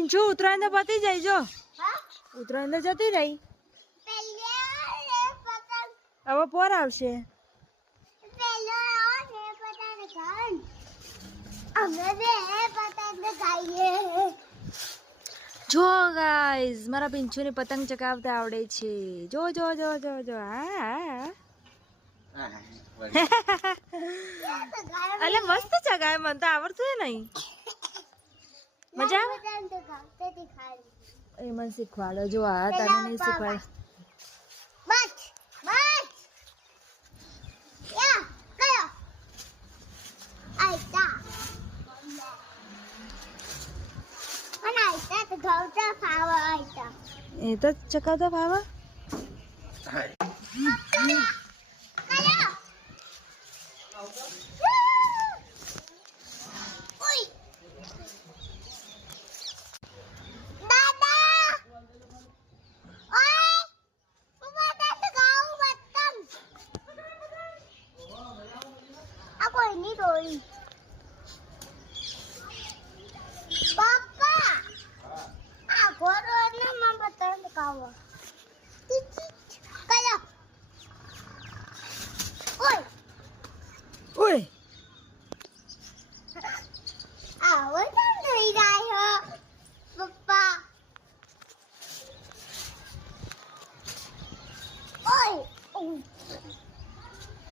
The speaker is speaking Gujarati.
પિંચુ ઉતરાયણ તો પતી જાય જો ઉતરાયણ તો જતી રહી હવે પોર આવશે જો ગાઈઝ મારા પિંચુ ને પતંગ ચગાવતા આવડે છે જો જો જો જો જો હા અલે મસ્ત ચગાવે મને તો આવડતું નહીં મજા આવે એ મને શીખવાડો જો આ તને નહીં શીખવાડ એ તો ચકાવતા ભાવા Papa, aku ada nama pantang kawa.